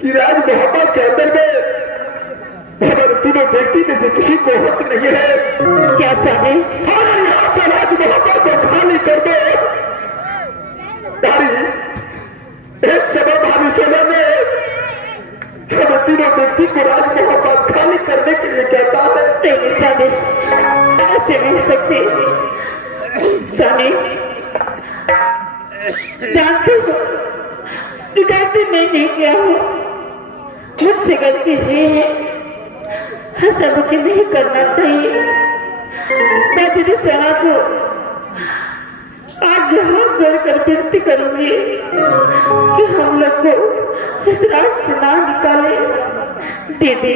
कि राज मोहब्बत के अंदर में हमारे तीनों व्यक्ति में से किसी को हक नहीं है। क्या साहब हमारे यहाँ से राज मोहब्बत को खाली कर दो। इस समय भाभी सोना ने हमें तीनों व्यक्ति को राज मोहब्बत खाली करने के लिए कहता है। नहीं साहब ऐसे नहीं हो सकते। जाने जानते हो गलती मैं नहीं किया हूँ, मुझसे गलती हुई है। ऐसा मुझे नहीं करना चाहिए। मैं दीदी सोना को आज हाथ जोड़कर विनती करूंगी कि हम लोग को इस रात से ना निकाले। दीदी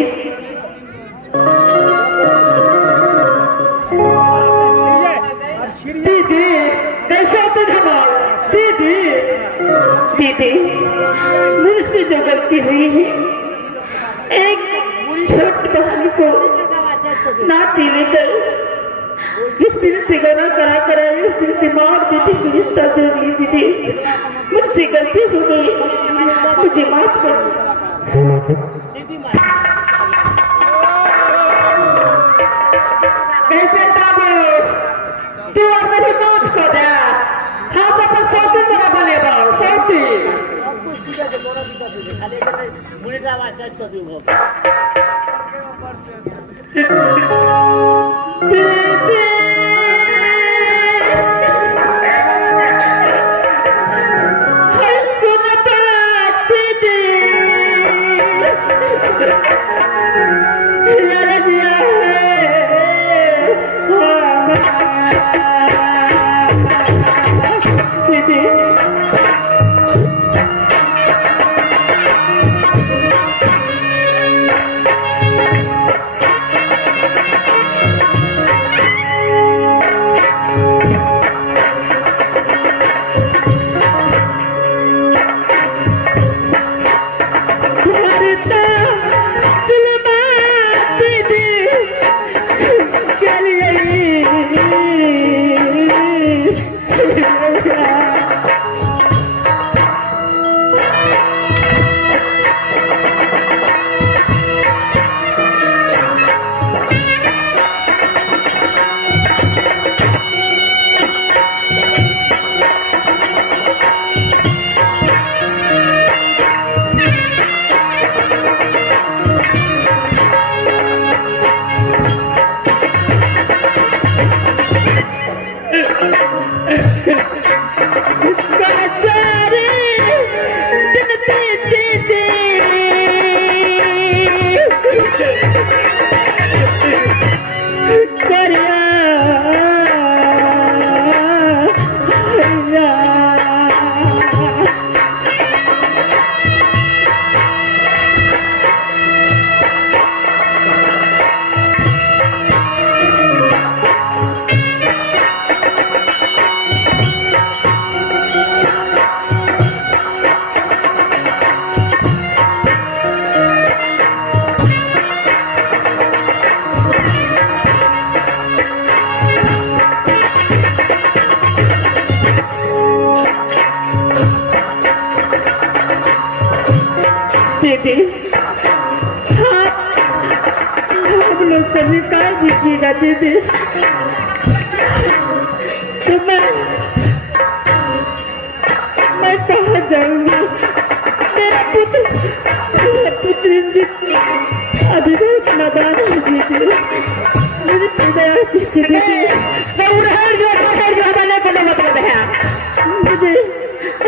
दीदी कैसा धमाल दीदी दीदी मुझसे जो गलती हुई है, एक छोटी बहन को नाती लेकर जिस दिन से गला करा कराए उस दिन से माँ और बेटी को रिश्ता जोड़ ली। दीदी मुझसे गलती हो गई, मुझे माफ कर। तू और मेरी माफ कर दे। हम अपन सौती तरह बने बाबू सौती। दीदी तो मैं कहाँ जाऊंगी? मेरा पुत्र इंजित अभी बहुत नादान है दीदी। मेरे पिता पीछे दीदी हमारे को मतलब है मुझे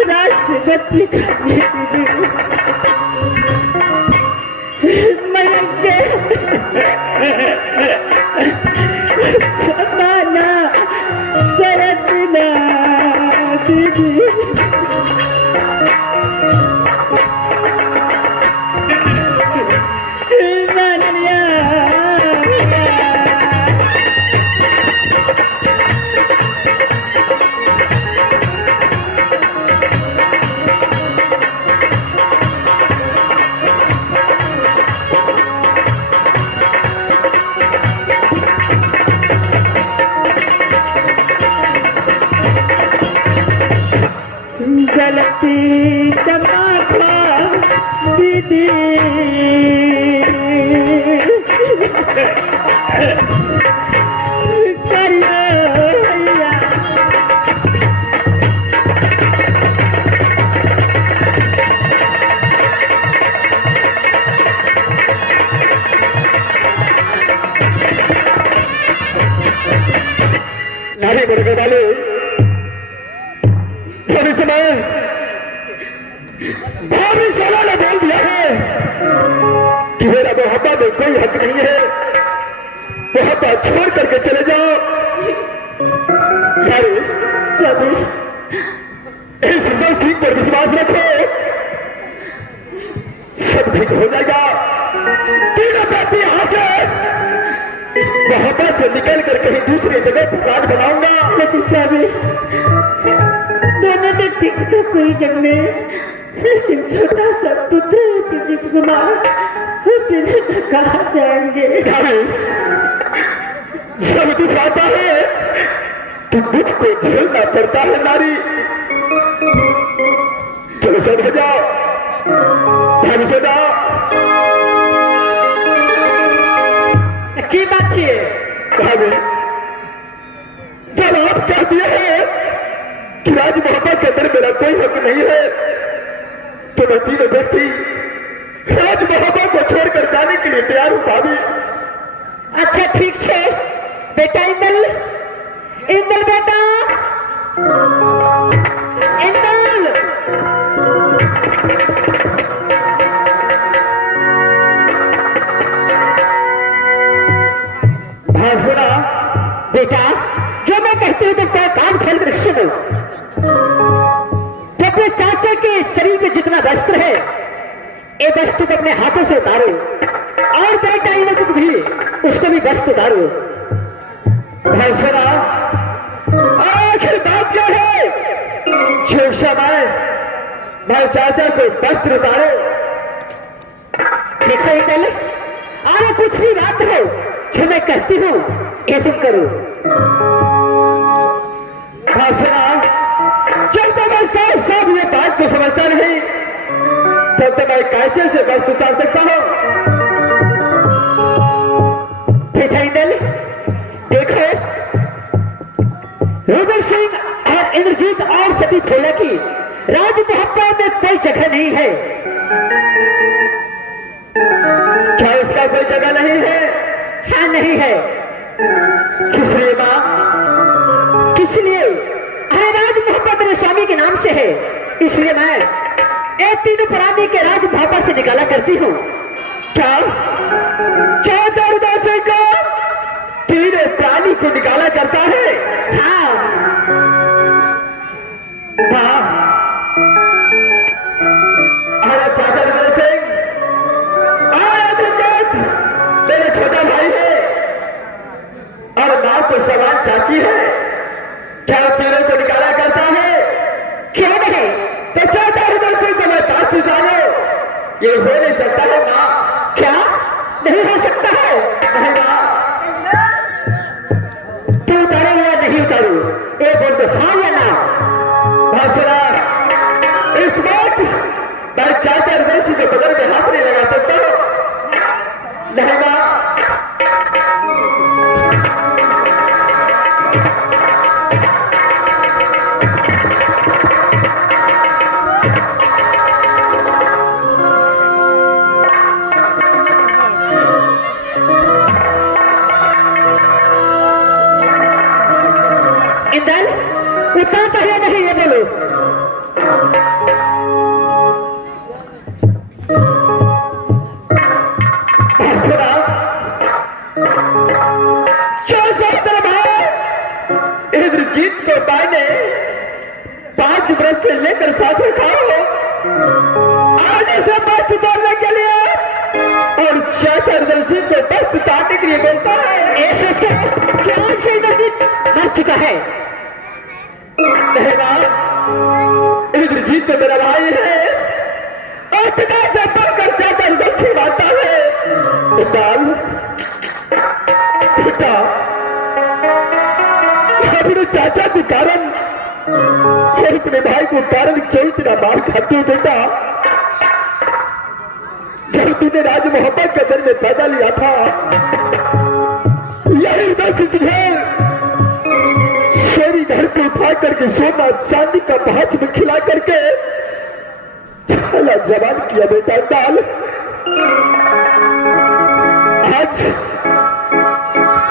रात से बत्ती खानी दीदी। माना सरतना दीदी गलती टमाटा दीदी करिया नारे बड़े वाले थोड़े समय भाभी सोना ने बोल दिया है कि मेरा मोहब्बत में कोई हक नहीं है, मोहब्बत छोड़ करके चले जाओ। अरे सभी इस सुंदर सिंह पर विश्वास रखो, सब ठीक हो जाएगा। तीनों व्यक्ति यहाँ से मोहब्बत से निकल कर कहीं दूसरी जगह पर राज बनाऊंगा। लेकिन सभी दोनों ने ठीक तो कोई जग में, लेकिन छोटा सा पुत्र है तुझे कुमार, उसे कहा जाएंगे। सब दुख आता है तो दुख को झेलना पड़ता है नारी। चलो सब हो जाओ, ध्यान से जाओ। की बात है भाभी जब आप कह दिए हैं कि राज मोहब्बत के अंदर मेरा कोई हक नहीं है, तो मैं तीनों व्यक्ति राज मोहब्बत को छोड़कर जाने के लिए तैयार हूं भाभी। अच्छा ठीक है बेटा। इंदल इंदल बेटा इंदल हाँ सुना बेटा, जो मैं कहती हूँ तो कान खोल कर सुनो। तो अपने चाचा के शरीर में जितना वस्त्र है ये वस्त्र को अपने हाथों से उतारो, और बेटा इन लोगों को भी उसको भी वस्त्र उतारो। भाई सुना आखिर बात क्या है? जो समय भाई चाचा को वस्त्र उतारो। देखो इंदल, अरे कुछ भी बात हो जो मैं कहती हूँ ये तुम करो। हाँ सुना, जब तक मैं साफ साफ ये बात को समझता नहीं तब तक मैं कैसे से वस्त्र उतार सकता हूँ? बेटा इंदल देखो, रुद्र सिंह और इंद्रजीत और सभी खोला की राज मोहब्बत में कोई जगह नहीं है। क्या इसका कोई जगह नहीं है? हाँ नहीं है। किस लिए मां? किस लिए? अरे राज मोहब्बत मेरे स्वामी के नाम से है, इसलिए मैं एक तीनों प्राणी के राज मोहब्बत से निकाला करती हूँ। क्या चाचा रुद्र सिंह को तीनों प्राणी को निकाला करता है? हाँ मां, अरे चाचा रुद्र सिंह मेरा छोटा भाई है और मां को समान चाची है, क्या तीनों को निकाला करता है? क्यों नहीं? तो चाचा रुद्र सिंह को मैं चाची जानो, ये हो नहीं सकता है मां। क्या नहीं हो सकता है? नहीं मां, तू उतारो या नहीं उतारो ये बोल दो, हाँ या ना। भाषरा इस बात मैं चाचा रुद्र सिंह के बगल में हाथ नहीं लगा सकता हूं। नहीं मां, इंदल उतना पहले नहीं ये बोलो। इंद्रजीत को मैंने 5 वर्ष से लेकर साथ रखा हो, आज से बस उतारने के लिए और चाचा दर्शी को बस उतारने के लिए बोलता है। ऐसे क्या से इंद्रजीत मर चुका है? इंद्रजीत तो मेरा भाई है और पिता से बढ़कर चाचा दर्शी मानता है। बेटा अपने चाचा के कारण और अपने भाई को कारण क्यों इतना मार खाते हो बेटा? जब तूने राज मोहब्बत के दिल में पैदा लिया था, यही दस तुझे शेरी घर से उठा करके सोना चांदी का पहाच में खिला करके छाला जवान किया बेटा डाल। आज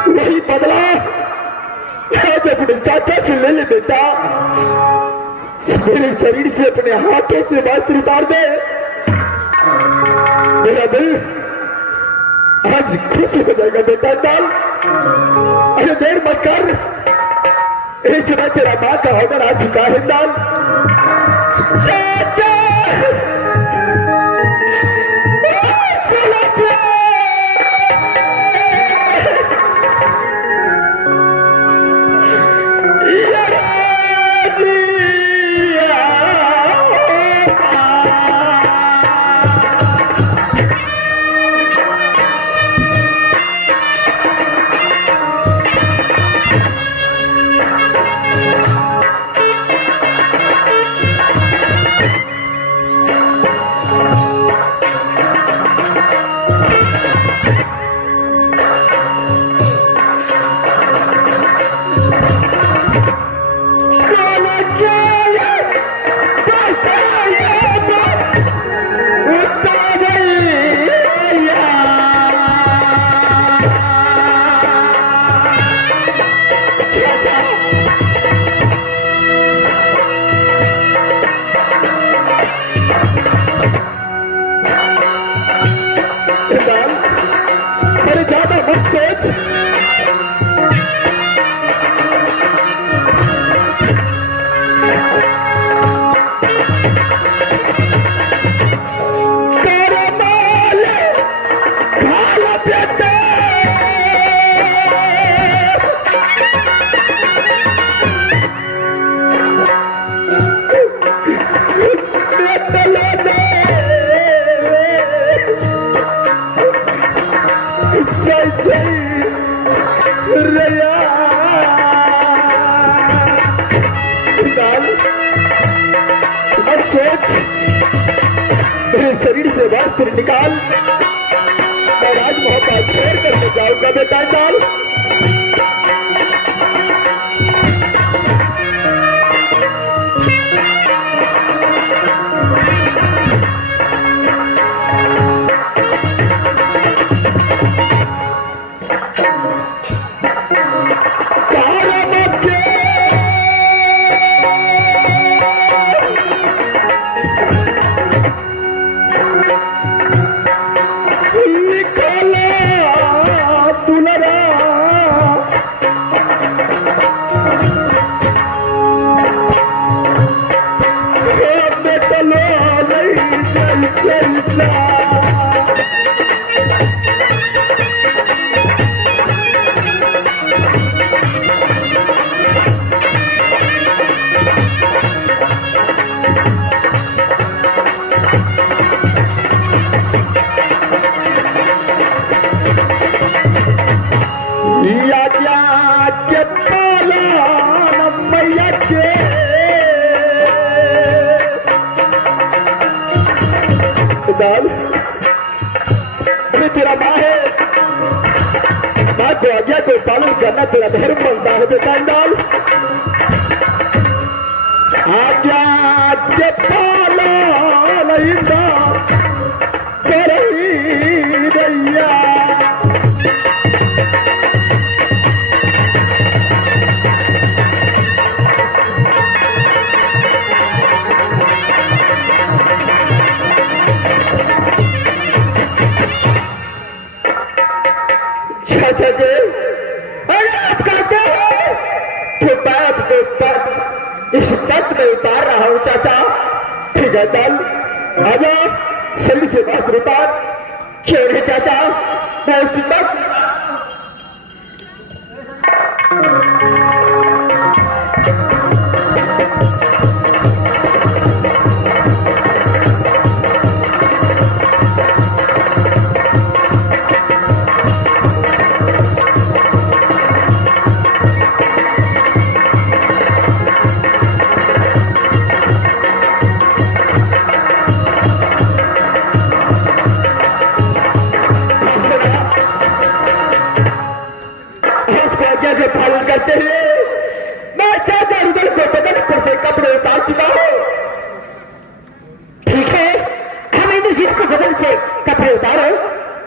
वही बदला आज अपने चाचा से ले ले बेटा। मेरे शरीर से अपने हाथों से वस्त्र उतार दे। मेरा दिल आज खुश हो जाएगा बेटा डाल। अरे देर मत कर, इस समय तेरा माँ का ऑर्डर आ चुका है डाल। चाचा शरीर से वस्त्र निकाल, मैं राज मोहब्बत छोड़ करके जाऊंगा बेटा डाल। दाल अरे तेरा माँ है, माँ को आज्ञा को पालन करना तेरा धर्म बनता है बेटा दाल। आज्ञा के पालन कर ही रैया। वक्त में उतार रहा हूँ चाचा। ठीक है दल, आजा शरीर से वस्त्र उतार। क्यों नहीं चाचा, मैं उसी वक्त पालन करते हुए मैं चाचा रुदल को बदन पर से कपड़े उतार चुका हूँ। ठीक है, हम इंद्रजीत को बदन से कपड़े उतारो।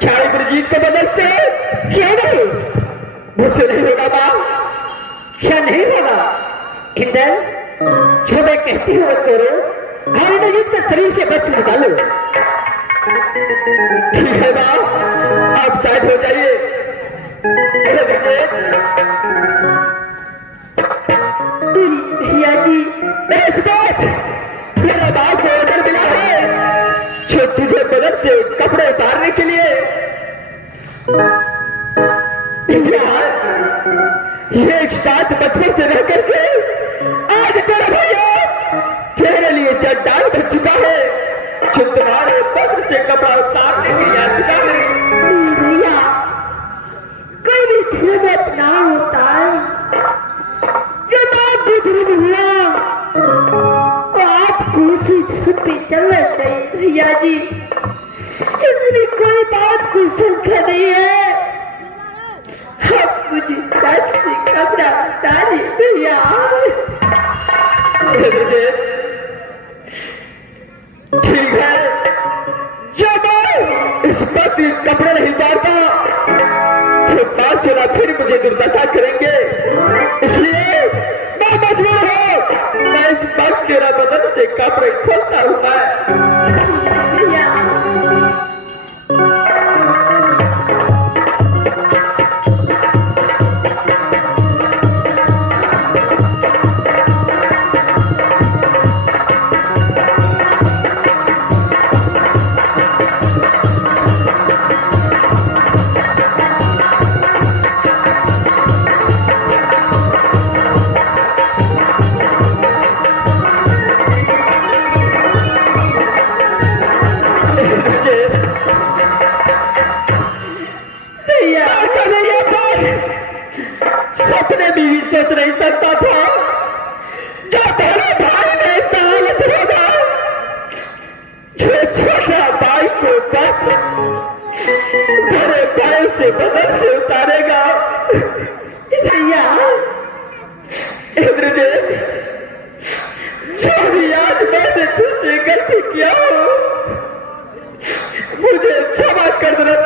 क्या इंद्रजीत को बदन से? क्यों नहीं, मुझसे नहीं होगा मां। क्या नहीं होगा इंद्र? जो मैं कहती हूँ करो। हम इंद्रजीत के शरीर से वस्त्र निकालो। ठीक है मां, आप शायद हो जाइए। भैया जी, मेरा बाप को ऑर्डर मिला है जो तुझे बदन से कपड़े उतारने के लिए। ये एक साथ बचपन से रह करके आज तेरा भैया तेरे लिए चट्टान बन चुका है जो तुम्हारे बदन से कपड़ा उतारने के लिए आ चुका है। भैया कोई भी खेत ना होता है, जब आप बुजुर्ग हुआ तो आपको उसी धर्म पे चलना चाहिए भैया जी। इसमें कोई बात को शंका नहीं है। आप मुझे दस से कपड़ा उतारिए भैया। ठीक है, जब इस वक्त कपड़े नहीं उतारता तो पास होना फिर मुझे दुर्दशा करेंगे। इसलिए मैं मजबूर हूँ, मैं इस वक्त तेरा बदन से कपड़े खोलता हूँ। भैया सपने में भी सोच नहीं सकता था जो तेरे भाई में ऐसा हालत होगा जो छोटा भाई को बस तेरे भाई से बदन से उतारेगा। भैया इंद्रदेव, जो भी आज मैंने तुझसे गलती किया हो मुझे क्षमा कर देना।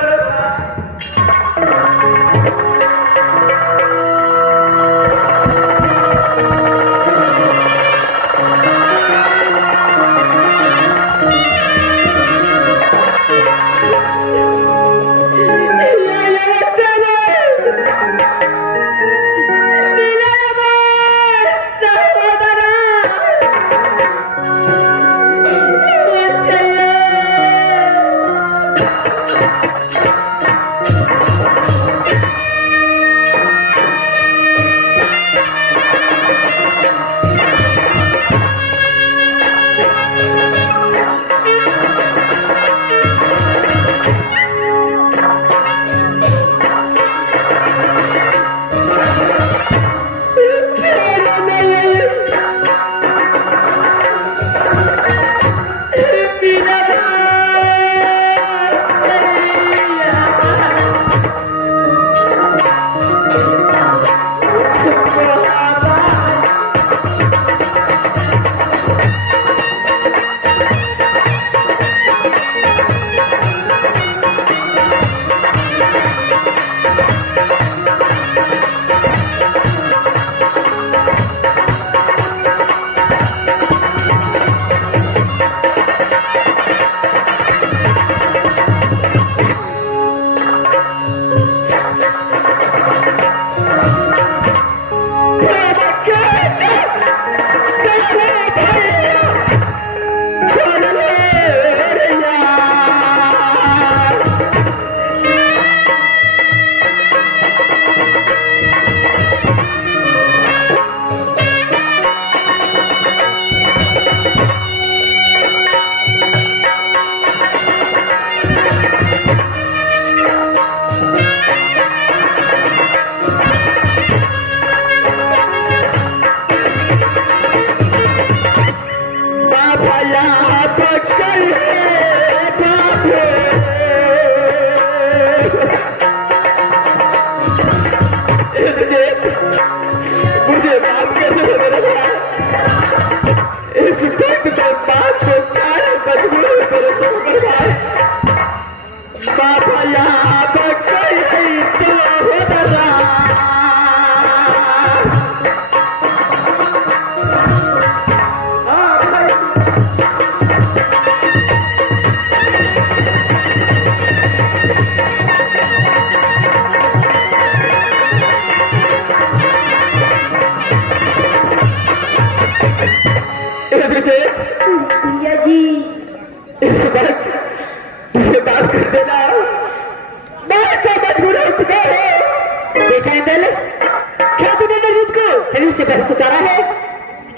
शरीर से बहुत उतारा है।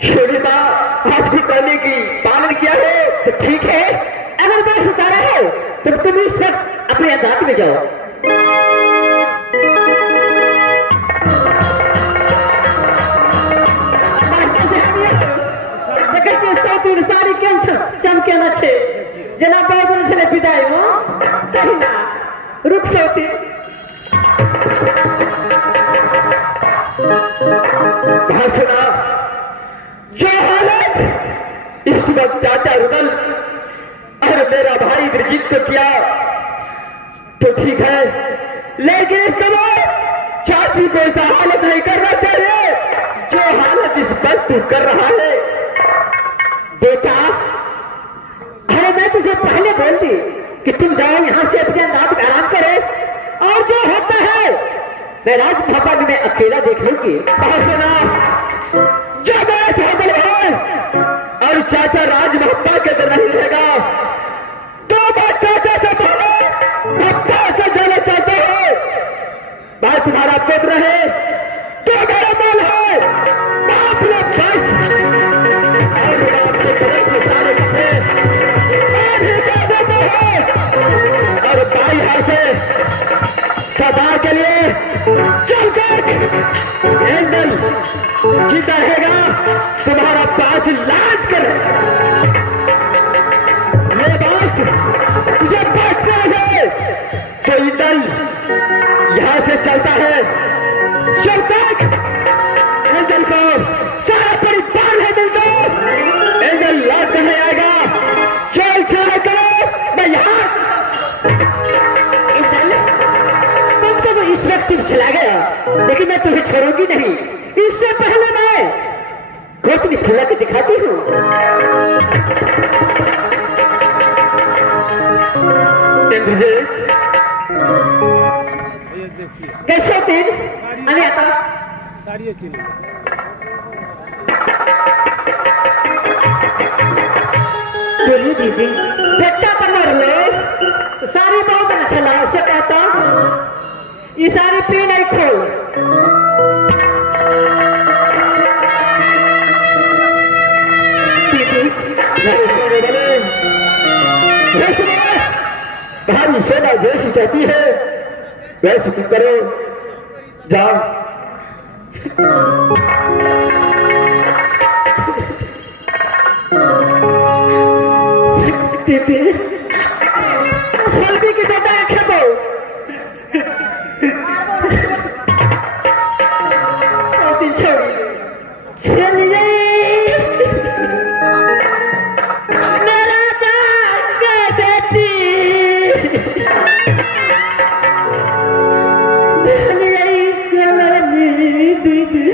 शोभिता आज भी करने की पालन किया है तो ठीक है, अगर बहुत उतारा है तो तुम इस वक्त अपने अदालत में जाओ। सारी केम चमके न छे जना बाबन से विदाई हो कहीं ना रुक सोती सुना जो हालत इस वक्त चाचा रुदल और मेरा भाई ब्रजीत को किया तो ठीक है, लेकिन इस समय चाची को ऐसा हालत नहीं करना चाहिए जो हालत इस वक्त तू कर रहा है। बेटा, अरे मैं तुझे पहले बोल दी कि तुम जाओ यहाँ से अपने अंदाज में आराम करे और जो होता है मैं राज भवन में अकेला देख लूंगी। सुना जब मैं चौधरी भाई और चाचा राज भप्पा के अंदर नहीं रहेगा तो मैं चाचा से पहले भप्पा से जाना चाहता हूँ। भाई तुम्हारा पुत्र है तो मेरा मन है, बाप ने और भाई यहाँ से सदा के लिए चल कर एंगल जीता रहेगा तुम्हारा पास लाद कर। ये बात तुझे बचना है तो इंदल यहां से चलता है, जब तक एंगल को सारा परिवार है मिलता एंगल लाद करने आएगा। चल चाहे करो मैं यहाँ इस वक्त तुम चला गया लेकिन मैं तुझे छोड़ूंगी नहीं। इससे पहले मैं गोतनी फुला के दिखाती हूँ। कैसे दिन अरे आता सारी बोलिए दीदी, बेटा तो मर ले तो सारी बहुत अच्छा लगा। उससे कहता ये सारी पी नहीं खोल। भारी सेना जैसी कहती है वैसे तुम करो, जाओ। दीदी हल्दी की बेटा रखे दो। चलिए मेरा बेटी दीदी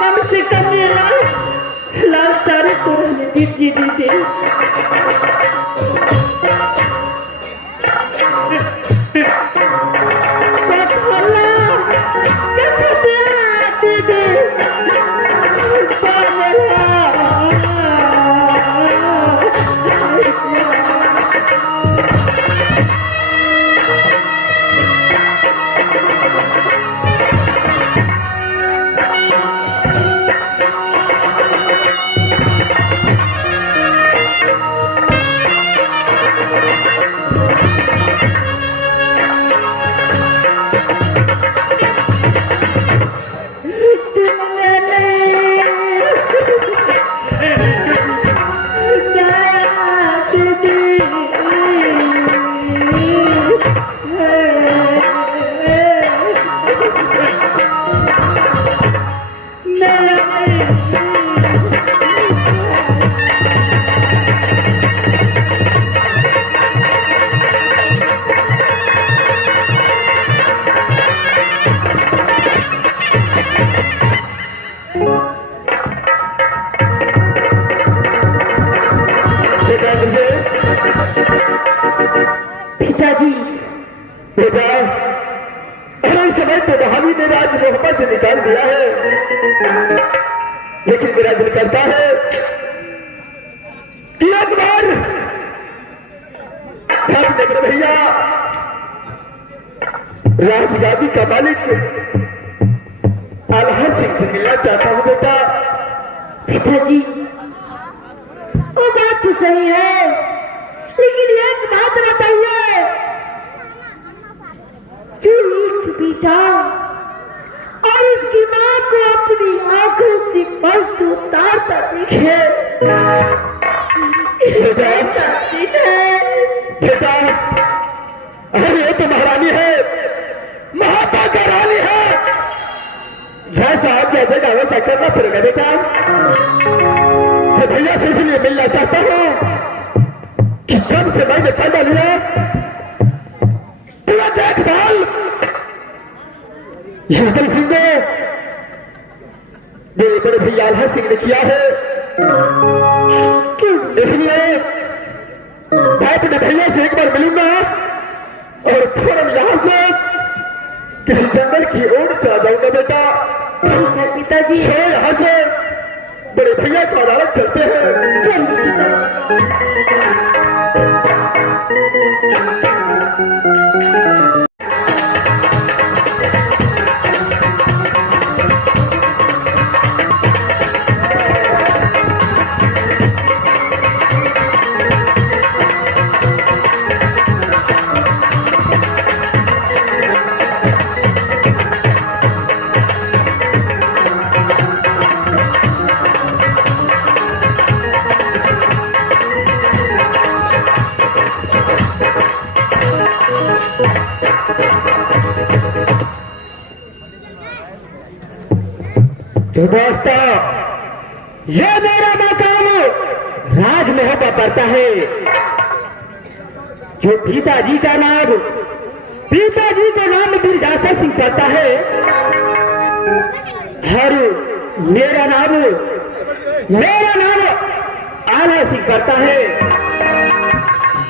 कम से कम ये लाल सारे तो रहने दीजिए दीदी। इस समय तो महावीर ने राज मोहब्बत से निकाल दिया है, लेकिन मेरा दिल करता है कि एक बार राजनगर भैया राजगादी का मालिक आल्हा सिंह से मिलना चाहता हूं बेटा। पिताजी, वो बात तो सही है, लेकिन एक बात बताइए कि एक बेटा और उसकी माँ को अपनी आंखों से कष्ट उतारता देखे बेटा, अरे ये तो महारानी है, महाभागा रानी है, जैसा आप कहते हैं वैसा करना पड़ेगा बेटा। मैं भैया से इसलिए मिलना चाहता हूं कि जब से मैंने पैदा लिया पूरा देखभाल युवतल सिंह ने, मेरे बड़े भैया आल्हा सिंह ने किया है। इसलिए मैं अपने भैया से एक बार मिलूंगा और फौरन यहां से किसी जंगल की ओर चला जाऊंगा बेटा। पिताजी, यहां से बड़े भैया को अदालत चलते हैं। तो दोस्तों, ये मेरा मकान राज मोहब्बत पड़ता है। जो पिताजी का नाम बिरजासर सिंह पड़ता है और मेरा नाम आल्हा सिंह पड़ता है।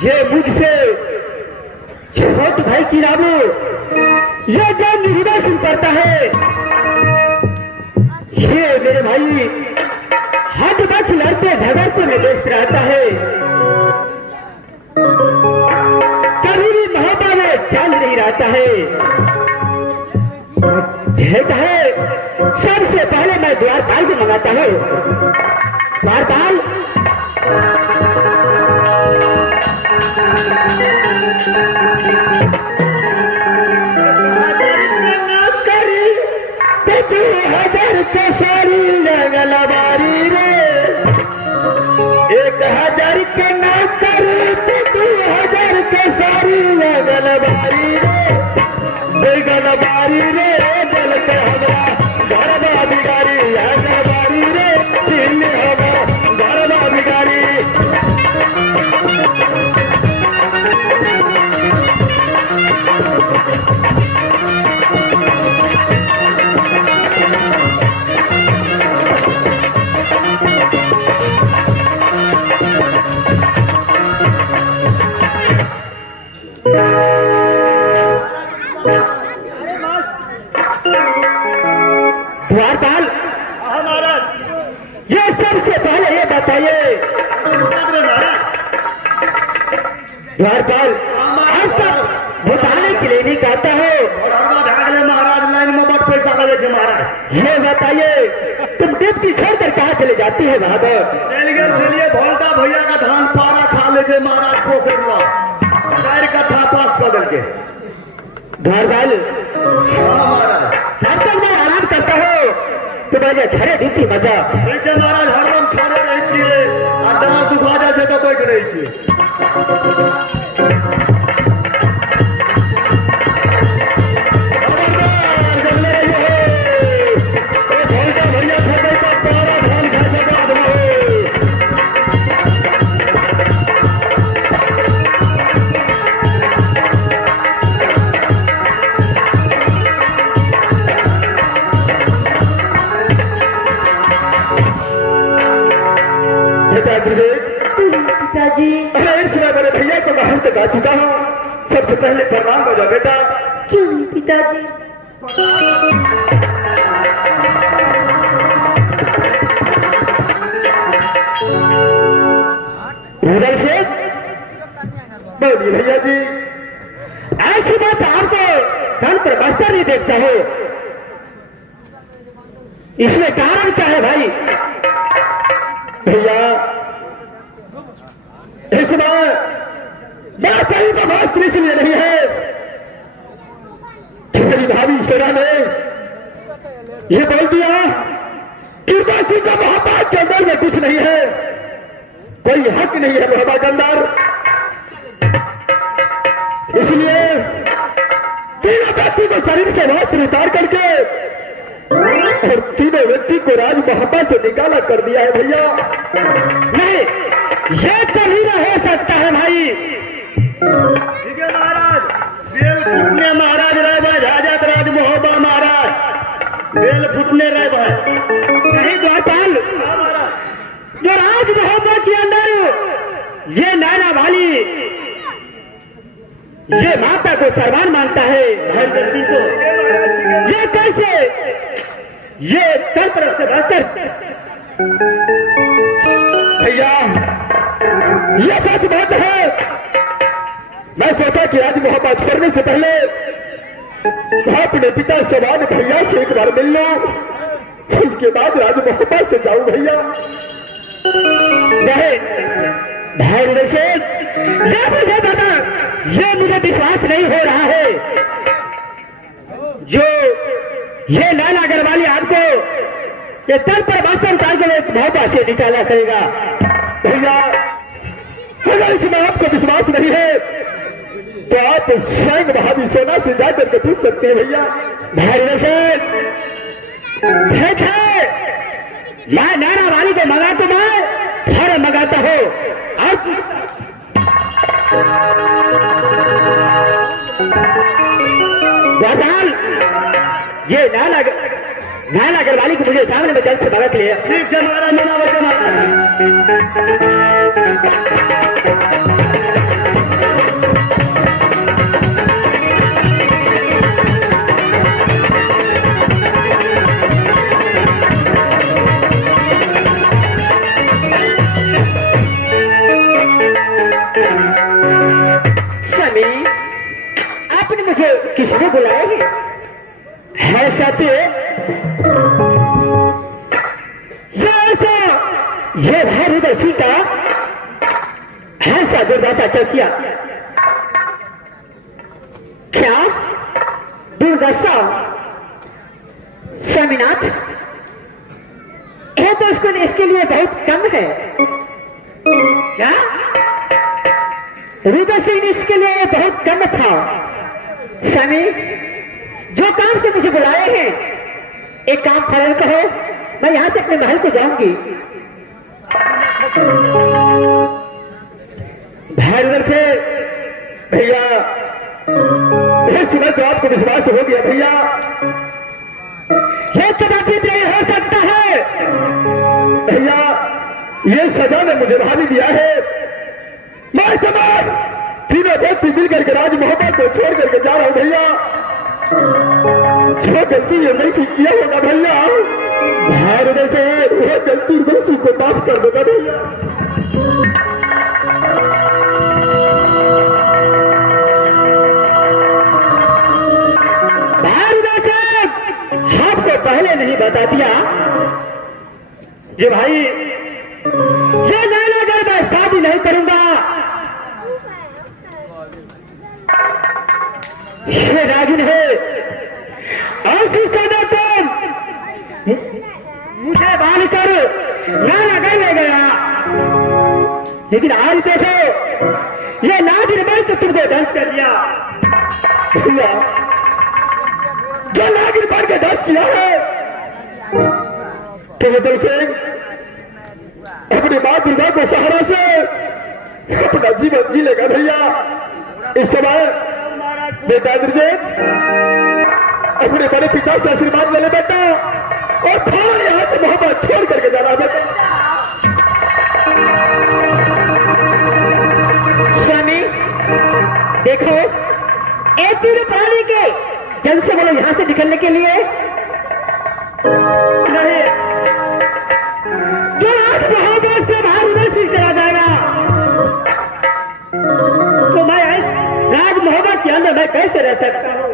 ये मुझसे छोटे भाई की नाम ये जन हृदय सिंह पड़ता है। ये मेरे भाई हद वक्त लड़ते झगड़ते में व्यस्त रहता है, कभी भी मोहब्बत में चल नहीं रहता है। ठीक है, सबसे पहले मैं द्वारपाल को मंगाता हूँ। द्वारपाल, के सारी लगलबारी रे, 1000 के नौकर 2000 के सारी लगलबारी रे, गलबारी रे दिल के हमरा घरवा बिगारी, गलबारी रे दिल हमरा घरवा बिगारी। द्वारपाल, महाराज, ये सबसे पहले ये बताइए द्वारपाल, आज तक बताने के लिए नहीं कहता है महाराज लाइन में बहुत पैसा लगे महाराज। ये बताइए तुम डिप्टी छोड़कर कहाँ चले जाती है बहादुर? चलिए भोलता भैया का धान पारा खा ले महाराज, पोखरवा 4 कट्ठा पास कर दल के। द्वारपाल, महाराज तब तक मैं आराम करता हूँ, तुम्हारे घरे ड्यूटी मजा। ठीक है महाराज, हरदम खड़े रहिए और डांर दुखा जाए तो बैठ रहिए। भैया छोटे का पारा धान खा सका पिताजी, अरे इस समय मेरे भैया को महल तक आ चुका हूँ। सबसे पहले प्रणाम बजा बेटा। क्यों नहीं पिताजी, रुदल शेख, बोलिए भैया जी। ऐसी बात आपको धन पर बस्तर नहीं देखता हो, इसमें कारण क्या है भाई? भैया इस बार मैं सही का वास्त्र इसलिए नहीं है कि मेरी भाभी ईश्वरा ने ये बोल दिया कि उदासी का महापात के अंदर में कुछ नहीं है, कोई हक नहीं है मोहब्बत के अंदर। इसलिए तीनों व्यक्ति को शरीर से वस्त्र उतार करके और तीनों व्यक्ति को राज मोहब्बत से निकाला कर दिया है भैया। नहीं, ये कभी ना हो सकता है भाई। ठीक है महाराज, बेल फुटने महाराज रहे भाई, राजत राज मोहब्बा महाराज, बेल फुटने रहे भाई। नहीं द्वारपाल, हाँ महाराज, जो राज मोहब्बत के अंदर ये नैना वाली ये माता को सरवान मानता है भयंकर सिंह को, ठीक है महाराज, ठीक है। ये कैसे ये कल पर से बस्तर? भैया ये सच बात है। मैं सोचा कि आज मोहब्बत छोड़ने से पहले मैं अपने पिता सवान भैया से एक बार मिल लूं, उसके बाद राज मोहब्बत से जाऊं भैया। नहीं भाई रुदल शेख, ये मुझे बता, ये मुझे विश्वास नहीं हो रहा है जो ये नैना गढ़वाली आपको ये तल पर बस्तर उतार के मोहब्बत से निकाला करेगा। भैया अगर इसमें आपको विश्वास नहीं है तो आप स्वयं भाभी सोना से जाकर के पूछ सकते हैं भैया। भाई रुदल शेख, ठीक है, मैं नैना वाली को मंगा तो मैं फौरन मंगाता हूँ। और गोपाल, ये नैना गढ़वाली को मुझे सामने में जल्द से भगत लिया। ठीक है महाराज, मना बचे महाराज। स्वामी, आपने मुझे किसने बुलाया है सत्य? ये भाई रुदल सिंह का ऐसा दुर्दशा क्या किया? क्या दुर्दशा? स्वामीनाथ, ये तो इसके लिए बहुत कम है। क्या रुदल सिंह इसके लिए बहुत कम था? स्वामी, जो काम से मुझे बुलाए हैं एक काम फौरन कहो, मैं यहां से अपने महल को जाऊंगी। भाई रुदल से भैया इस समय तो आपको विश्वास हो गया भैया। ये कदाचित नहीं हो सकता है। भैया ये सजा ने मुझे भाभी दिया है। मैं समाज तीनों व्यक्ति मिलकर के राज मोहब्बत को छोड़ करके जा रहा हूं भैया। जो गलती ये नहीं किया होगा भैया, भाई रुदल से वो गलती उसी को माफ कर देगा भैया। भाई रुदल साहब, आपको पहले नहीं बता दिया ये भाई, ये नैना गढ़ में शादी नहीं करूंगा। ये रागिन है, ऐसी समय तुम मुझे बाल कर नैना गढ़ ले गया, लेकिन आज देखो ये नागिन बन के तुमको दंश कर दिया। भैया जो नागिन बन के दस किया है तो रुदल सिंह अपनी मां दुर्गा को सहारा से अपना जीवन जी लेगा भैया। इस समय बेटा इंद्रजीत अपने बड़े पिता से आशीर्वाद ले ले बेटा, और फौरन यहां से मोहब्बत छोड़ करके जाना बेटा। स्वामी देखो, एक तीर प्राणी के जल्द से बोलो यहाँ से निकलने के लिए। नहीं, जो आज मोहब्बत से बाहर उधर से चला जाएगा तो मैं राज मोहब्बत के अंदर मैं कैसे रह सकता हूँ?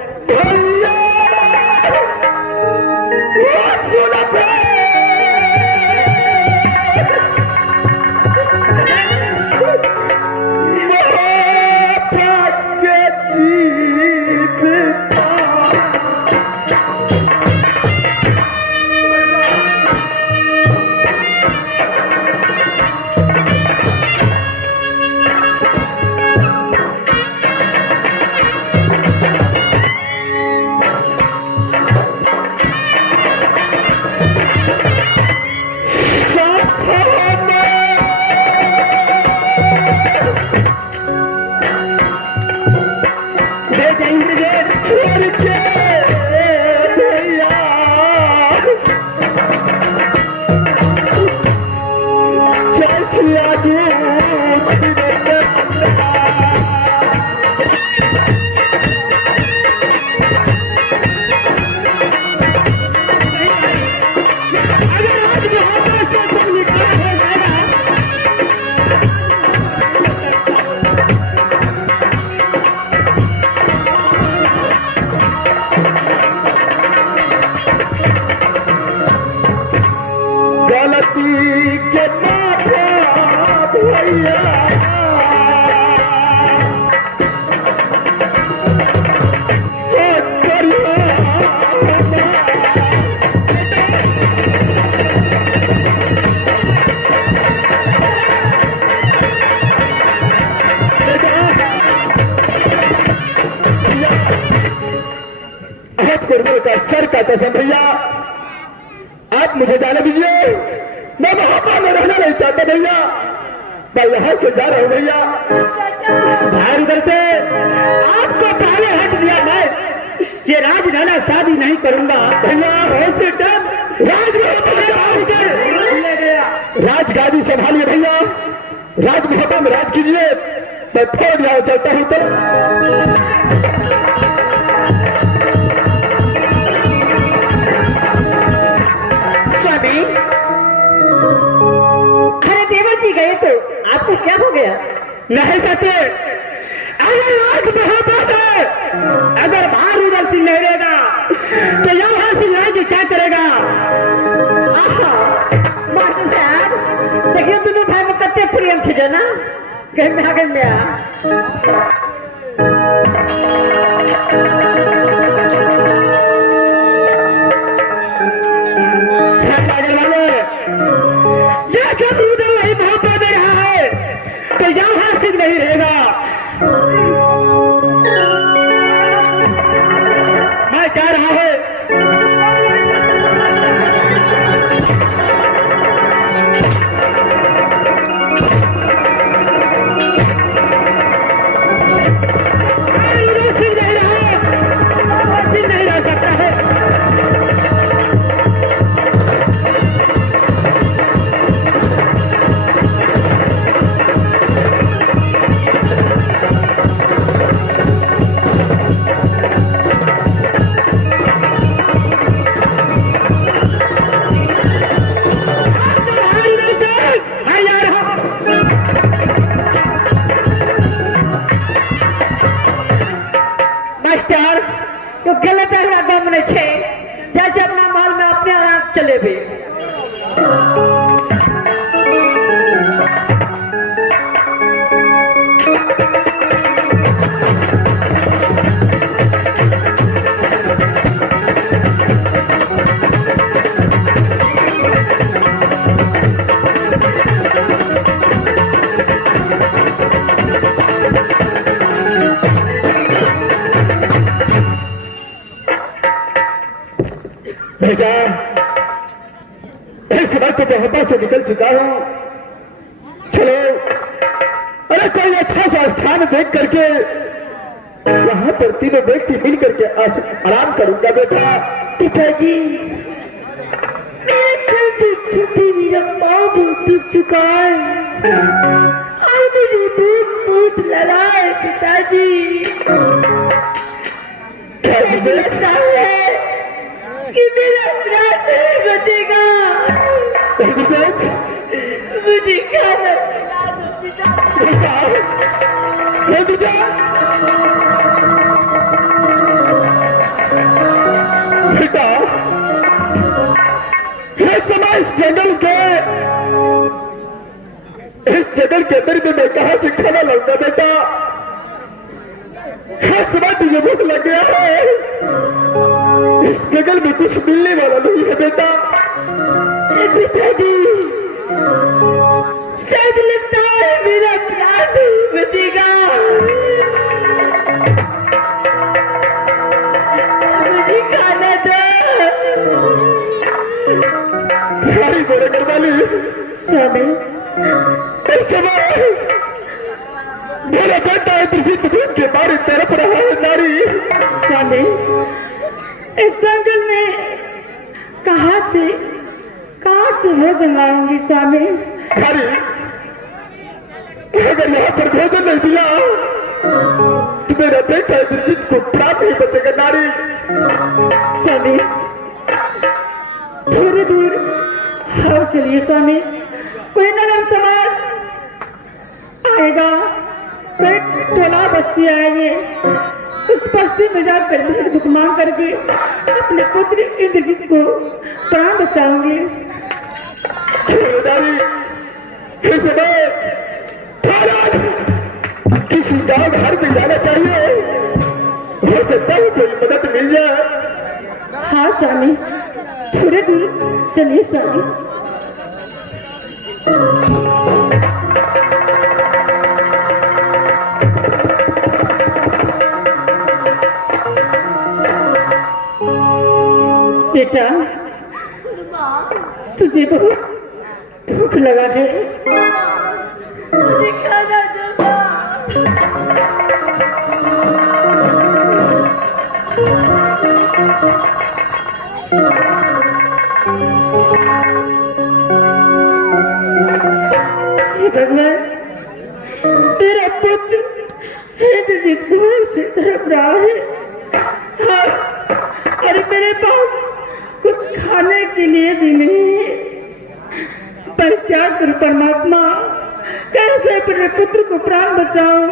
सर का कसम भैया, आप मुझे जाने दीजिए, मैं वहां में रहना नहीं चाहता भैया, मैं यहाँ से जा रहा हूँ भैया। बाहर उधर से आपको पहले हट दिया मैं, ये राज नाना शादी नहीं करूंगा भैया। ऐसे टाइम राज गादी संभालिए भैया, राज मोहब्बत में राज कीजिए, मैं फौज यहाँ चलता हूँ। चलो गए तो आपको क्या हो गया? नहीं सकते, अगर राज मोहब्बत है, अगर बाहर उधर सिंह नहीं रहेगा तो यहाँ सिंह राज क्या करेगा? मास्टर साहब देखिए दोनों भाई में कते प्रेम छे ना, कहीं में आगे में नहीं रहेगा। मैं कह रहा हूं नहीं रह सकता है। तो गलत है दम नहीं छे, जैसे अपना माल में अपने आराम चले भी। बेटा इस वक्त मोहब्बत से निकल चुका हूं, चलो अरे कोई अच्छा सा स्थान देख करके यहाँ पर तीनों व्यक्ति मिल करके आराम करूंगा। बेटा पिताजी मेरा दिल दुख छुट्टी, मेरा पाँव बहुत दुख चुका है और मुझे भूख बहुत लगा है पिताजी। मुझे लगता है कि मेरा अपराध नहीं बचेगा। मुझे खाना खिला दो पिता। बेटा, ये समय इस जंगल के अंदर में मैं कहां से खाना लाऊंगा बेटा? हर समय तुझे भूख लग गया है। इस जंगल में कुछ मिलने वाला नहीं है बेटा। पिताजी, शायद लगता है मेरा अपराध नहीं बचेगा। मुझे खाना दो। भाई मेरे घर वाली इस समय मेरा बेटा इंद्रजीत भूख के मारे तड़प रहा है नारी। स्वामी, इस जंगल में कहाँ से भोजन लाऊंगी स्वामी? नारी, अगर यहाँ पर भोजन नहीं मिला तो मेरा बेटा इंद्रजीत को प्राण नहीं बचेगा नारी। स्वामी, थोड़ी दूर और चलिए स्वामी। कोई नगर समाज आएगा, कोई टोला बस्ती आएगी, उस बस्ती में जाकर भीख दुख मांग करके अपने पुत्र इंद्रजीत को प्राण बचाऊंगी। इस समय किसी गांव घर में जाना चाहिए, हो सकता है कोई मदद मिल जाए। हाँ स्वामी, थोड़े दूर चलिए स्वामी। बेटा, तुझे बहुत भूख लगा है, मुझे खाना दो। भगवान, तेरा पुत्र इंद्रजीत भूख से तड़प रहा है और मेरे पास कुछ खाने के लिए भी नहीं है। पर क्या करूं परमात्मा, कैसे अपने पुत्र को प्राण बचाऊं?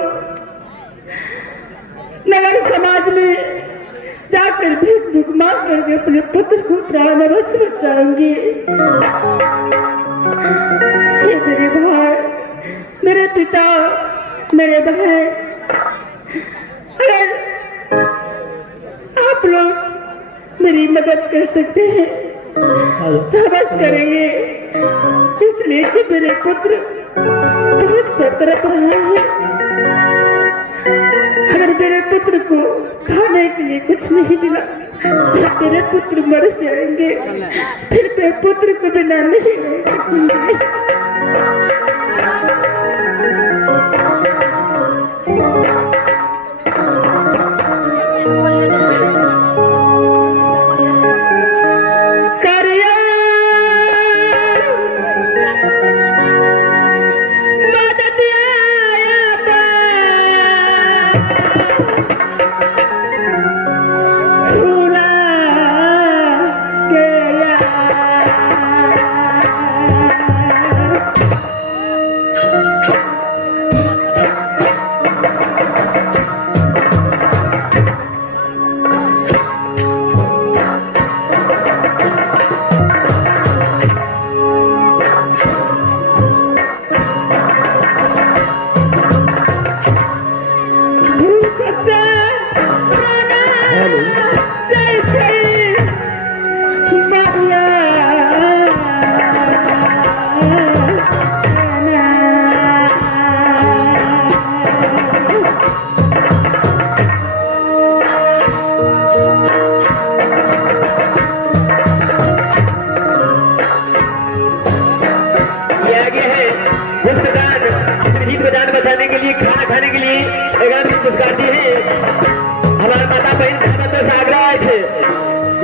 नगर समाज में जाकर भीख दुख मांग करके अपने पुत्र को प्राण अवश्य बचाऊंगी। मेरे भाई, मेरे पिता, मेरे बहन, अगर आप लोग मेरी मदद कर सकते हैं तो बस करेंगे, इसलिए कि मेरे पुत्र बहुत से तड़प रहा है। अगर मेरे पुत्र को खाने के लिए कुछ नहीं मिला तो मेरे पुत्र मर जाएंगे, फिर मैं पुत्र को बिना नहीं रह सकूंगी।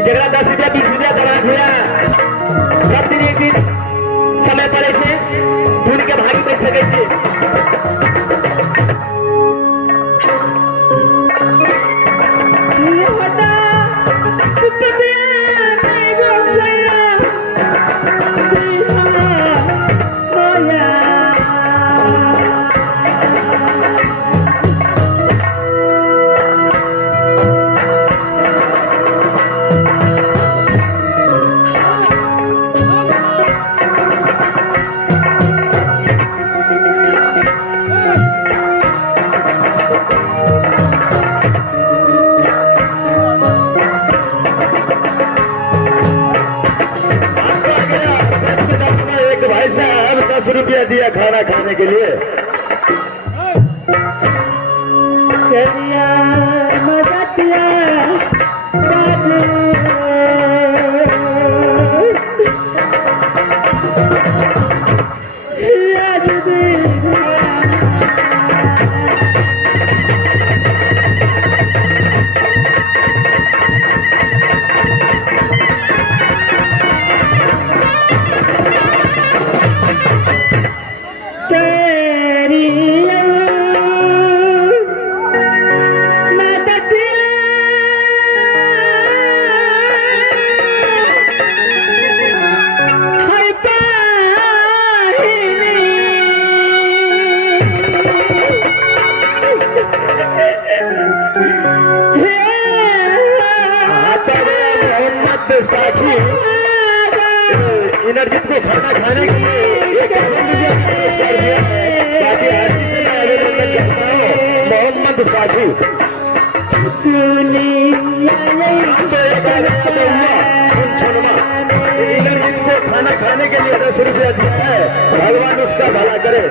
जगह 10 रुपया 20 रुपया दवा हुआ सब दिन एक दिन समय पड़े से ढूंढ के भागी बैठ सके छे। होता दिया खाना खाने के लिए। करिया मदतिया बाबू याद साथी इनरजीत को खाना खाने के लिए एक पुरस्कार दिया है। साथी हाथी से मैं अभिनंदन करता हूँ मोहम्मद साथी। इनरजीत को खाना खाने के लिए 10 रुपया दिया है। भगवान उसका भला करे।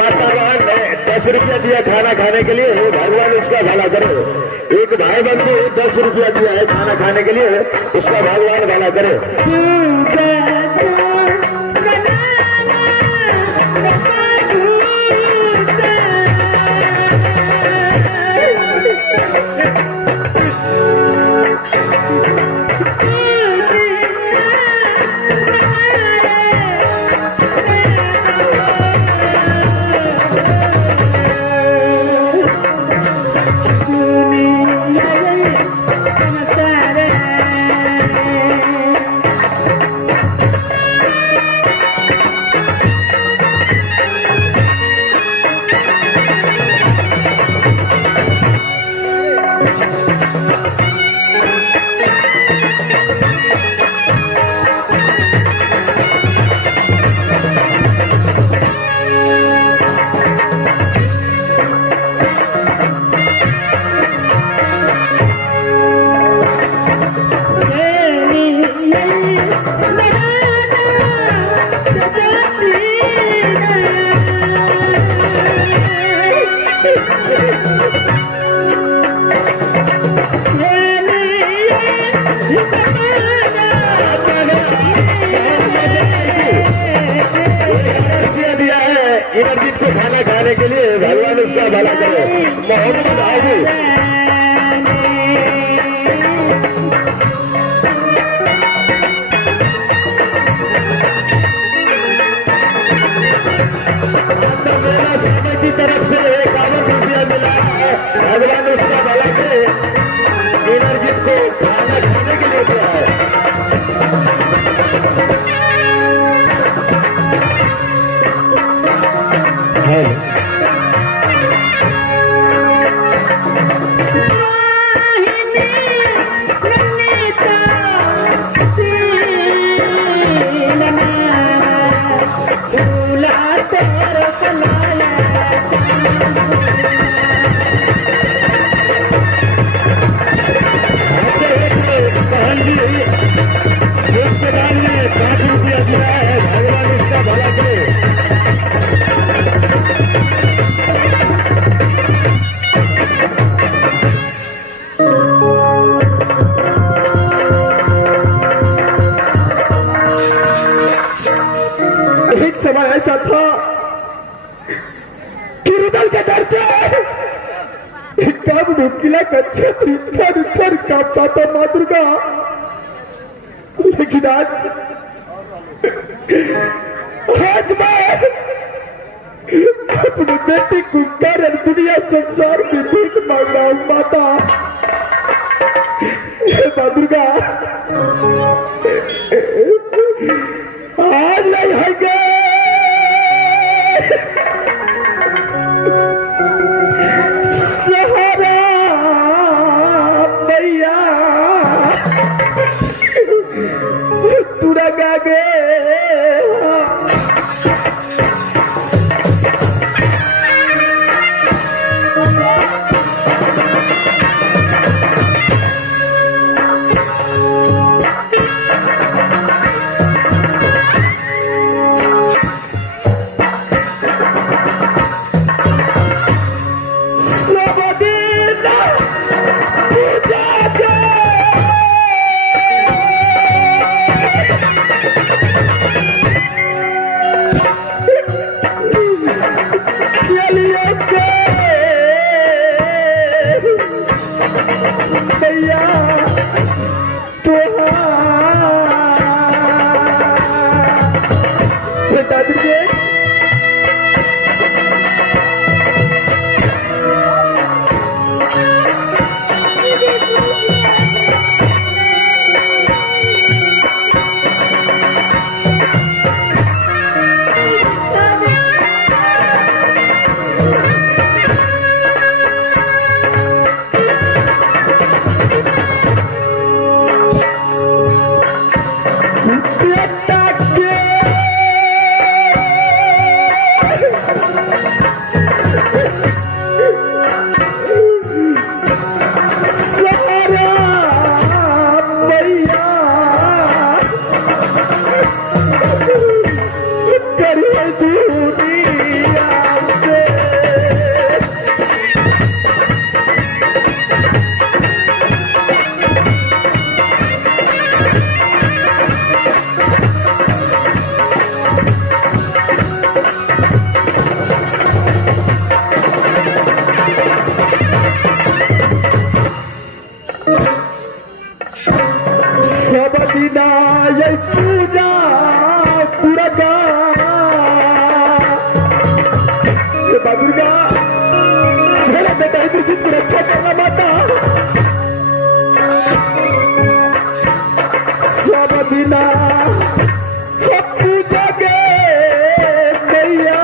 माता बहन ने 10 रुपया दिया खाना खाने के लिए, भगवान उसका भला करे। एक भाई बहन को 10 रुपया दिया है खाना खाने के लिए, उसका भगवान भला करे। इनरजीत को खाना खाने के लिए, भगवान उसका भला करे। मोहम्मद आबू मेरा समय की तरफ से 51 रुपया मिला है। भगवान उसका भला करे। इनरजीत को खाना खाने के लिए दिया है। एक समय ऐसा था कि रुदल के डर से एकदम नुकीला का क्षेत्र इधर कांपता था माँ दुर्गा। लेकिन आज मैं अपने बेटी को घर और दुनिया संसार में भीख मांग रहा हूँ माता। माँ दुर्गा आज नहीं है बता दीजिए। सबदिनाय पूजा पुरगा दुर्गा मेरा बेटा इंद्रजीत की रक्षा करना माता। सबदिना पूजा गे मैया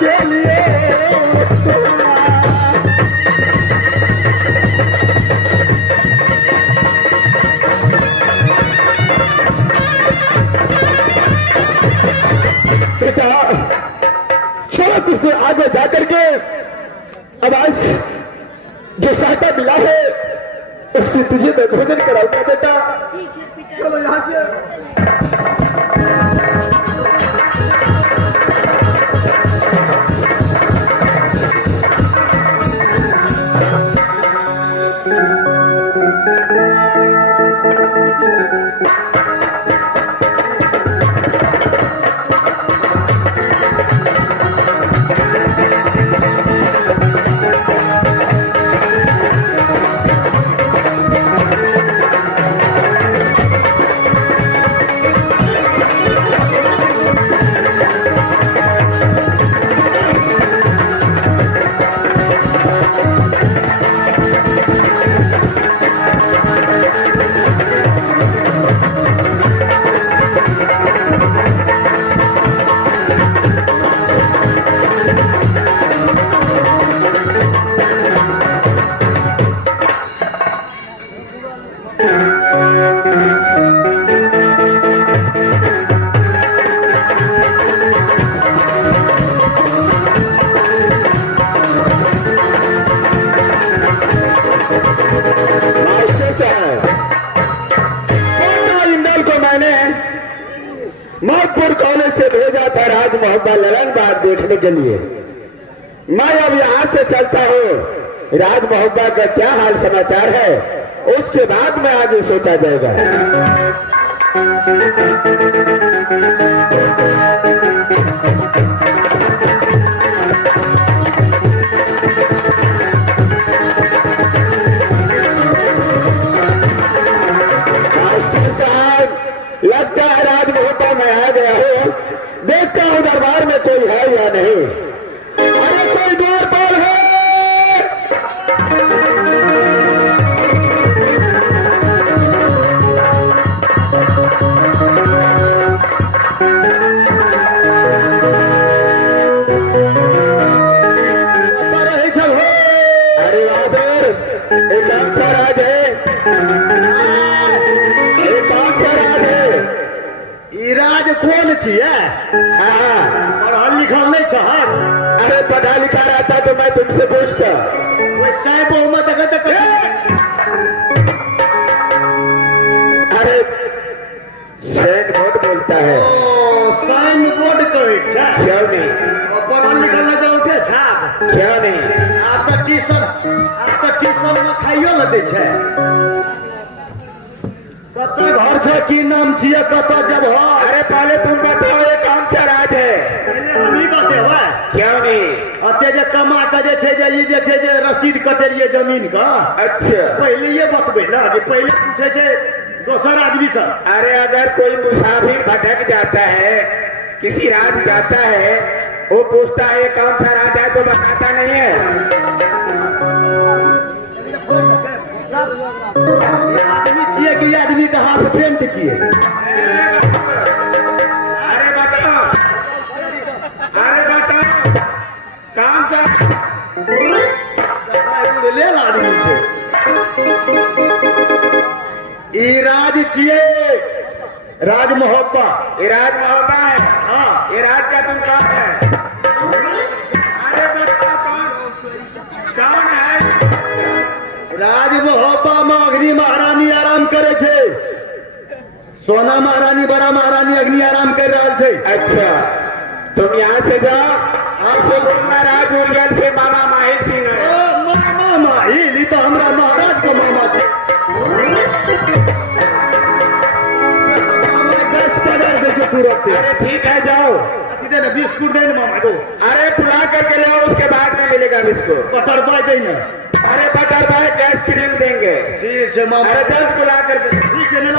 के लिए बेटा चलो किसने आगे जाकर के अब आज जो सहायता मिला है उससे तुझे मैं भोजन कराऊंगा बेटा। चलो यहाँ से। मौतपुर कॉलेज से भेजा था राज मोहब्बत ललनबाग देखने के लिए। मैं अब यहाँ से चलता हूँ, राज मोहब्बत का क्या हाल समाचार है उसके बाद में आगे सोचा जाएगा। लगता है राज मोहब्बत में आ गया हूँ, देखता हूँ दरबार में कोई है या नहीं। अरे कोई द्वारपाल है? अरे वादर एक सा राज है, राज कौन छिए? पढ़ल लिखल नहीं छ? अरे पढ़ा लिखा रहता तो मैं तुमसे पूछता। अरे सैन बोर्ड बोलता है। साइन बोर्ड कहे क्यों नहीं? पढ़ल लिखल नहीं तो उठे छाप क्यों नहीं? आप तो ट्यूशन में खाइयो न दै छै। कत घर छ, की नाम छिए, कत जब हो? अरे पहले तुम बताओ ये कौन सा राज है? पहले हम ही बतेबै। क्यों नहीं? अते जे कमा के जे छै जे ई जे छै जे रसीद कटेलिए जमीन का, अच्छा पहले ये बतबै ना कि पहले पूछे छै दूसरा आदमी सा। अरे अगर कोई मुसाफिर भटक जाता है, किसी रात जाता है, वो पूछता है ये कौन सा रात है, तो बताता नहीं है। ये आदमी चाहिए कि ये आदमी का हाफ फ्रेंड चाहिए? अरे बताओ, कौन सा ले ला आदमी छे। ई राज चाहिए, राज मोहब्बा। ये राज मोहब्बा है। हाँ, ये राज का तुम कौन है? अरे बताओ कौन है? राज मोहब्बा में अग्नि महारानी आराम करे छे। सोना महारानी, बड़ा महारानी अग्नि आराम कर रहा छे। अच्छा, तुम यहाँ से जाओ, आपसे बोलना राज उर्जन से मामा माहिर सिंह है। मामा माहिर, तो हमरा महाराज का मामा छे। गैस पदार्थ दे जो तुरंत। अरे ठीक है, जाओ। बिस्कुट दे ना मामा दो। अरे पुला करके ले आओ, उसके बाद में मिलेगा बिस्कुट। बटर बाय दे ना। अरे बटर भाई आइसक्रीम देंगे। ठीक है मामा। अरे जल्द बुला करके। ठीक है ना।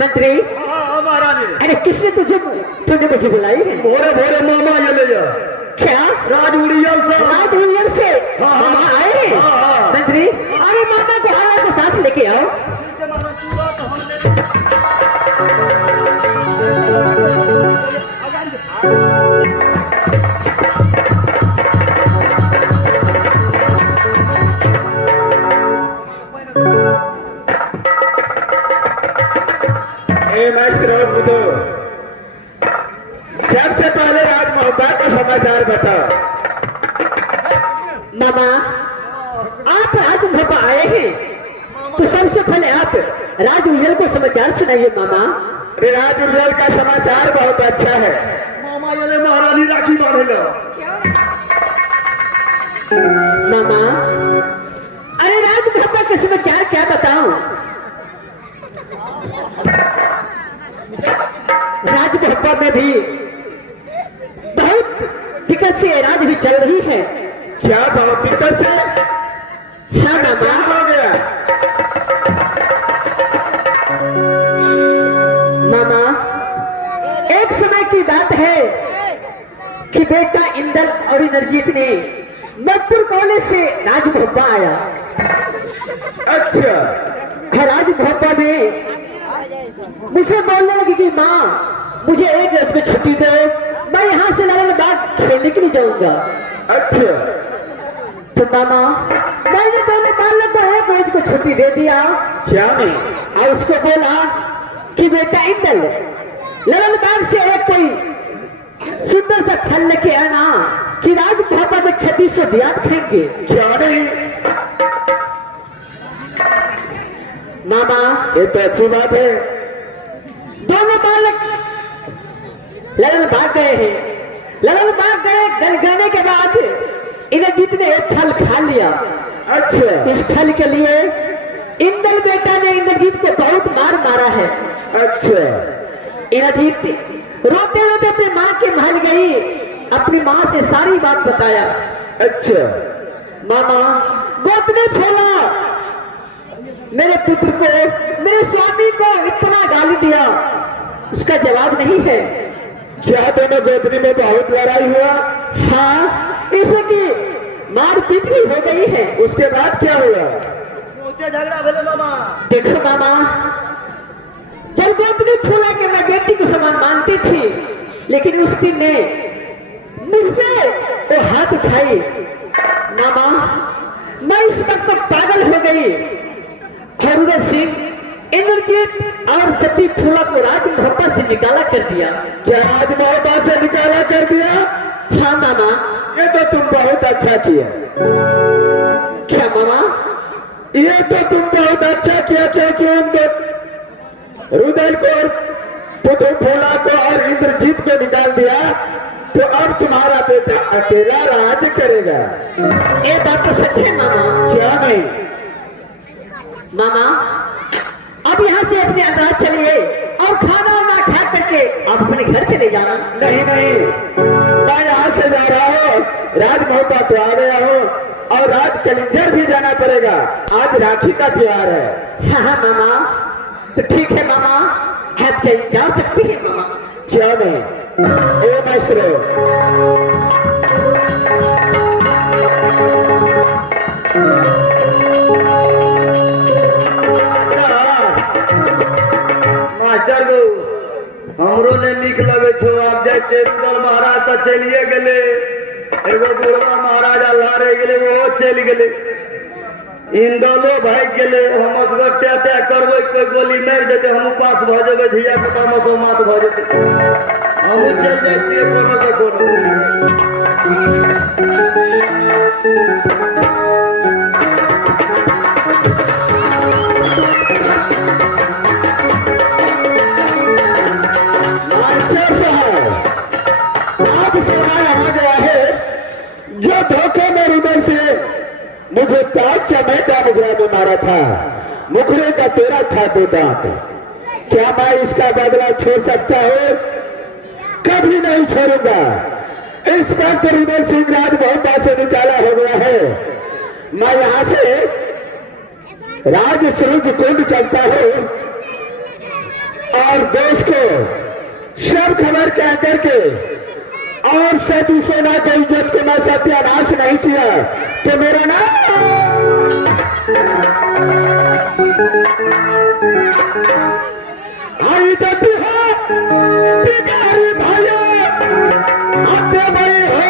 मंत्री, हाँ महारानी। अरे किसने तुझे मुझे बुलाई है? भोरे भोरे मामा ये ले जा। क्या? राज उड़ियल से। रात हुई से हाँ, हाँ। मामा आए हैं? हाँ, हाँ। मंत्री, अरे मामा को आया तो साथ लेके आओ। सबसे पहले राज मोहब्बा का समाचार बताओ। मामा, आप राज मोहब्बा आए हैं तो सबसे पहले आप राज उजल को समाचार सुनाइए मामा। अरे राज उर्जल का समाचार बहुत अच्छा है। मामा ये ले महारानी राखी बांधेगा। मामा, अरे राज मोहब्बा का समाचार क्या बताऊं? राज मोहब्बा में भी बहुत दिक्कत से राज भी चल रही है। क्या बहुत दिक्कत से? हाँ मामा। क्या हो गया? मामा, एक समय की बात है कि बेटा इंदल और इंद्रजीत ने मधुपुर कॉलेज से राज मोहब्बा आया। अच्छा, राज मोहब्बा में मुझे बोलने लगी कि माँ मुझे एक रोज को छुट्टी दो, मैं यहाँ से लाल बाग खेलने के लिए जाऊंगा। अच्छा। तो मामा, मैंने दोनों बालक को एक रोज को छुट्टी दे दिया। क्या नहीं? और उसको बोला कि बेटा इंदल ललन बाग से एक कोई सुंदर सा फल लेके आना कि राज मोहब्बा में 3600 ब्याज खाएंगे। क्या नहीं? मामा, ये तो अच्छी बात है। दोनों बालक ललन बाग गए हैं। ललन बाग गए जाने के बाद इंद्रजीत ने एक फल खा लिया। अच्छा। इस फल के लिए इंदल बेटा ने इंद्रजीत को बहुत मार मारा है। अच्छा। इंद्रजीत रोते रोते अपनी माँ के महल गई, अपनी माँ से सारी बात बताया। अच्छा। मामा, गोद में खोला, मेरे पुत्र को, मेरे स्वामी को इतना गाली दिया, उसका जवाब नहीं है। क्या दोनों गोदरी में बहुत लड़ाई हुआ? हाँ, इसकी मारपीट भी हो गई है। उसके बाद क्या हुआ? झगड़ा बोले मामा। देखो मामा, जब गोदरी खोला के मैं बेटी को समान मानती थी, लेकिन उस दिन ने मुझसे वो हाथ उठाई। मामा, मैं इस वक्त पागल हो गई। हरुदर सिंह, इंद्रजीत और सती फूला को राज मोहब्बा से निकाला कर दिया। क्या राज मोहब्बा से निकाला कर दिया? हाँ मामा। ये तो तुम बहुत अच्छा किया। क्या मामा? ये तो तुम बहुत अच्छा किया, क्योंकि रुदल को और पुतु फूला को और इंद्रजीत को निकाल दिया, तो अब तुम्हारा बेटा अकेला राज करेगा। ये बात तो सच है मामा। क्या नहीं? मामा, अब यहाँ से अपने अंदाज चलिए और खाना वाना खा करके आप अपने घर चले जाना। नहीं नहीं, मैं राजमहल तो आ गया हूँ और राज कलिंजर भी जाना पड़ेगा। आज राखी का त्योहार है। हाँ मामा, तो ठीक है मामा, आप चल जा सकती है मामा। क्यों नहीं? ए मास्टरो, मास्टर गो हमरो ने निक लगे छो। आप जाए चेतुदल महाराज तो चलिए गए, एगो बुढ़वा महाराज अल्लाह रह गए, वो चल गए। इंदलो भाग गए। हम त्या त्या करबे, कोई गोली मार देते, हम पास भ जेबे, धिया पुता मसो मात भ जेते। हम चल जाए छिए कोनो के कोनो। आप समय आ गया है जो धोखे में रुदल से मुझे ताज चमेटा मुखरा में मारा था। मुखरे का तेरा था दो दांत। क्या मैं इसका बदला छोड़ सकता हूँ? कभी नहीं छोड़ूंगा। इस वक्त रुदल सिंह राजमहल से निकाला हो गया है। मैं यहाँ से राज सूरज कुंड चलता हूँ और देश को सब खबर कह करके और सती सेना को इज्जत के मैं सत्यानाश नहीं किया तो मेरा नाम इज्जत है बिगारी भाइयों, आते भाई हो